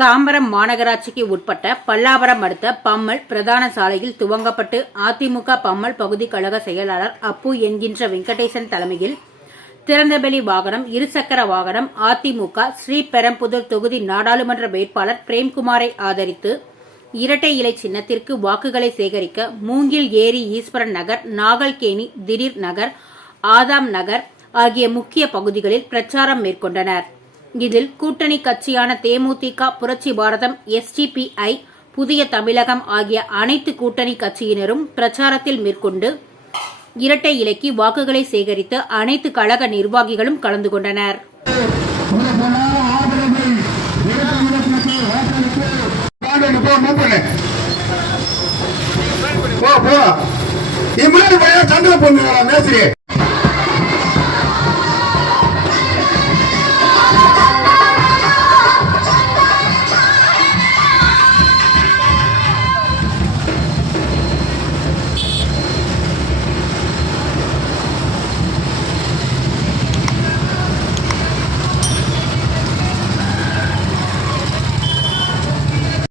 தாம்பரம் மாநகராட்சிக்கு உட்பட்ட பல்லாவரம் அடுத்த பம்மல் பிரதான சாலையில் துவங்கப்பட்டு அதிமுக பம்மல் பகுதி கழக செயலாளர் அப்பு என்கின்ற வெங்கடேசன் தலைமையில் திறந்தவெளி வாகனம், இருசக்கர வாகனம் அதிமுக ஸ்ரீபெரும்புதூர் தொகுதி நாடாளுமன்ற வேட்பாளர் பிரேம்குமாரை ஆதரித்து இரட்டை இலை சின்னத்திற்கு வாக்குகளை சேகரிக்க மூங்கில் ஏரி ஈஸ்வரன் நகர், நாகல்கேணி திடீர் நகர், ஆதாம் நகர் ஆகிய முக்கிய பகுதிகளில் பிரச்சாரம் மேற்கொண்டனர். இதில் கூட்டணி கட்சியான தேமுதிக, புரட்சி பாரதம், SDPI, புதிய தமிழகம் ஆகிய அனைத்து கூட்டணி கட்சியினரும் பிரச்சாரத்தில் மேற்கொண்டு இரட்டை இலைக்கு வாக்குகளை சேகரித்து அனைத்து கழக நிர்வாகிகளும் கலந்து கொண்டனர். சண்டை